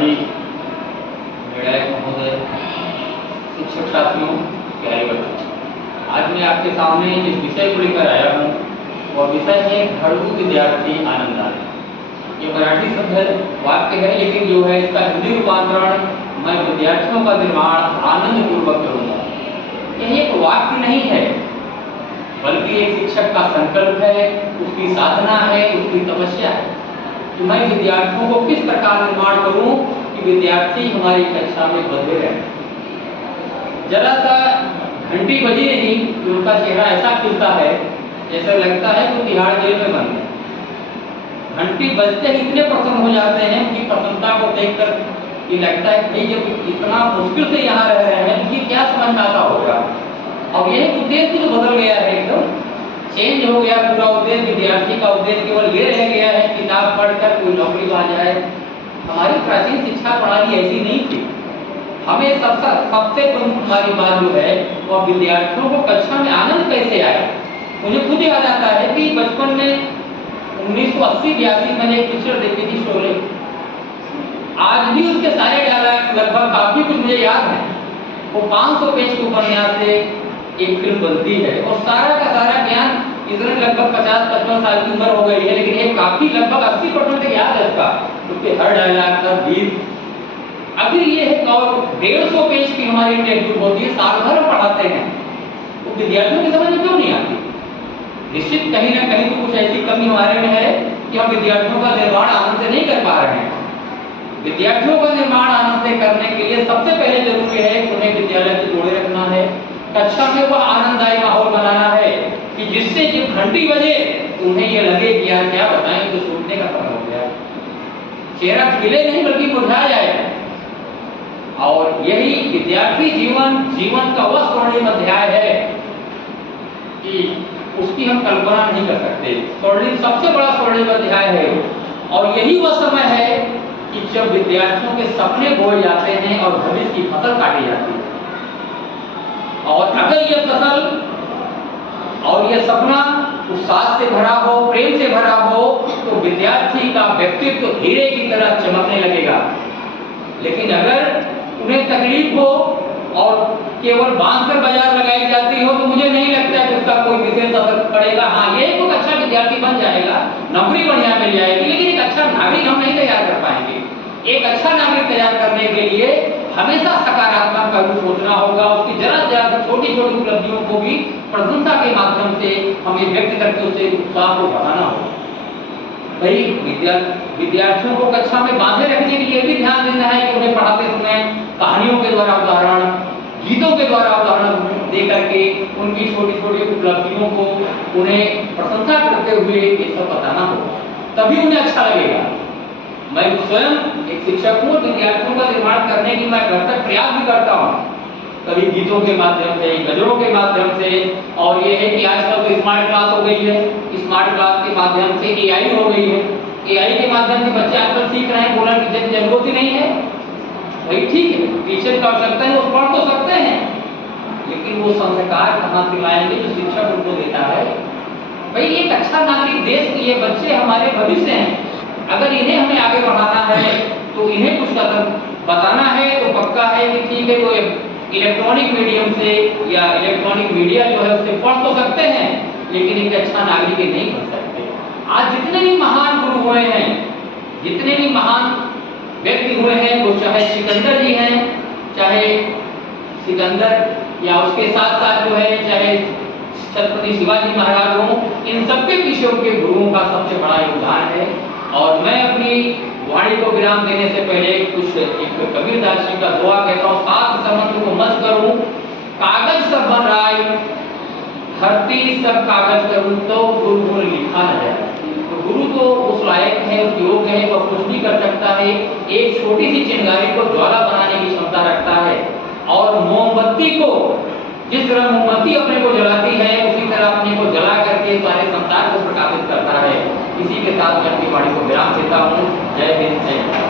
भाई, महोदय, शिक्षक साथियों, प्यारे बच्चों, आज मैं आपके सामने जिस विषय को लेकर आया हूँ वह विषय है घड़ू विद्यार्थी आनंदालय। ये मराठी शब्द है, वाक्य है, लेकिन जो है इसका हिंदी रूपांतरण मैं विद्यार्थियों का निर्माण आनंद पूर्वक करूँगा। यह एक वाक्य नहीं है, बल्कि एक शिक्षक का संकल्प है, उसकी साधना है, उसकी तपस्या है कि मैं विद्यार्थियों को किस प्रकार निर्माण करूं कि विद्यार्थी हमारी कक्षा में बंधे रहें। जरा सा घंटी बजी नहीं कि उनका चेहरा ऐसा खिलता है जैसा लगता है कि तिहाड़ जेल में बंद है। घंटी बजते ही इतने प्रसन्न हो जाते हैं, उनकी प्रसन्नता को देखकर ये लगता है कि जब इतना मुश्किल से यहाँ रह रहे हैं तो ये क्या समझ में आता होगा। अब यही उद्देश्य तो बदल गया है, एकदम चेंज हो गया पूरा उद्देश्य। विद्यार्थी का उद्देश्य केवल ये रह गया है किताब पढ़कर कोई नौकरी पा जाए। हमारी प्राचीन शिक्षा प्रणाली ऐसी नहीं थी। हमें सबसे प्रमुख हमारी बात जो है वह विद्यार्थियों को कक्षा में आनंद कैसे आए। मुझे खुद याद आता है कि बचपन में 1980-82 मैंने एक पिक्चर देखी थी, शोले। आज भी उसके सारे डायलॉग लगभग काफी कुछ मुझे याद है। वो 500 पेज के उपन्यास से एक फिल्म बनती है और सारा का सारा ज्ञान इधर लगभग 50-55 साल की उम्र हो गई है, लेकिन ये काफी लगभग 80% तक याद है उसका, उसके हर डायलॉग का गीत। अगर ये है और 150 पेज की हमारी टेक्स्ट बुक होती है, साल भर पढ़ाते हैं, तो विद्यार्थियों की समझ में क्यों नहीं आती। निश्चित कहीं ना कहीं तो कुछ ऐसी कमी हमारे में है कि हम विद्यार्थियों का निर्माण आनंद से नहीं कर पा रहे हैं। विद्यार्थियों का निर्माण आनंद से करने के लिए सबसे पहले जरूरी है कि उन्हें विद्यालय से जोड़े रखना है, कक्षा में वह आनंददायी माहौल बनाना है कि जिससे जब घंटी बजे उन्हें ये लगे कि यार क्या बताएं, तो सोचने का समय हो गया, चेहरा खिले नहीं बल्कि मुरझा जाए। और यही विद्यार्थी जीवन का वह स्वर्णिम अध्याय है कि उसकी हम कल्पना नहीं कर सकते। स्वर्णिम सबसे बड़ा स्वर्णिम अध्याय है और यही वह समय है कि जब विद्यार्थियों के सपने बोए जाते हैं और भविष्य की फसल काटी जाती है। और अगर यह फसल और यह सपना उत्साह से भरा हो, प्रेम से भरा हो, तो विद्यार्थी का व्यक्तित्व हीरे की तरह चमकने लगेगा। लेकिन अगर उन्हें तकलीफ हो और केवल बांधकर बाजार लगाई जाती हो तो मुझे नहीं लगता कि उसका कोई विशेष असर पड़ेगा। हाँ, ये एक अच्छा विद्यार्थी बन जाएगा, नौकरी बढ़िया मिल जाएगी, लेकिन एक अच्छा नागरिक हम नहीं तैयार कर पाएंगे। एक अच्छा नागरिक तैयार करने के लिए हमेशा सकारात्मक पहलू सोचना होगा, उसकी जरा जरा छोटी छोटी उपलब्धियों को भी प्रशंसा के माध्यम से हमें व्यक्त करके उसे उत्साह को बढ़ाना होगा। भाई विद्यार्थियों को कक्षा में बांधे रखने के लिए भी ध्यान देना है कि उन्हें पढ़ाते समय कहानियों के द्वारा उदाहरण, गीतों के द्वारा उदाहरण दे करके उनकी छोटी छोटी उपलब्धियों को उन्हें प्रशंसा करते हुए ये सब बताना होगा, तभी उन्हें अच्छा लगेगा। मैं स्वयं एक शिक्षक हूँ, विद्यार्थियों का निर्माण करने की मैं भरसक प्रयास भी करता हूँ, कभी गीतों के माध्यम से, गजलों के माध्यम से। और ये है कि आजकल तो स्मार्ट क्लास हो गई है, स्मार्ट क्लास के माध्यम से एआई हो गई है। एआई के माध्यम से बच्चे आजकल सीख रहे हैं, बोलने की जरूरत ही नहीं है। भाई ठीक है, टीचर कर सकते हैं, वो पढ़ तो सकते हैं, लेकिन वो संस्कार कहाँ से लाएंगे जो शिक्षक उनको देता है। भाई एक अच्छा नागरिक, देश के ये बच्चे हमारे भविष्य हैं। अगर इन्हें हमें आगे बढ़ाना है तो इन्हें कुछ कदम बताना है, तो पक्का है कि ठीक है, तो इलेक्ट्रॉनिक मीडियम से या इलेक्ट्रॉनिक मीडिया जो है उससे पढ़ तो सकते हैं, लेकिन एक अच्छा नागरिक नहीं बन सकते। आज जितने भी महान गुरु हुए हैं, जितने भी महान व्यक्ति हुए हैं, वो चाहे सिकंदर जी हैं, चाहे सिकंदर या उसके साथ साथ जो है चाहे छत्रपति शिवाजी महाराज हों, इन सबके पीछे उनके गुरुओं का सबसे बड़ा योगदान है। और मैं अपनी वाणी को विराम देने से पहले कुछ एक कबीरदास जी का दुआ कहता हूँ। सात समुद्र को मत करूं, कागज सब बन राय, धरती सब कागज करूं, तो गुरु गुण लिखा न जाए। तो गुरु तो उस लायक है, उस योग्य है, वह कुछ भी कर सकता है। एक छोटी सी चिंगारी को ज्वाला बनाने की क्षमता रखता है। और मोमबत्ती को जिस तरह मोमबत्ती अपने को जलाती है, उसी तरह अपने को जला करके सारे संसार को प्रकाशित करता है। इसी के साथ मैं अपनी वाणी को विराम देता हूँ। जय हिंद, जय भारत।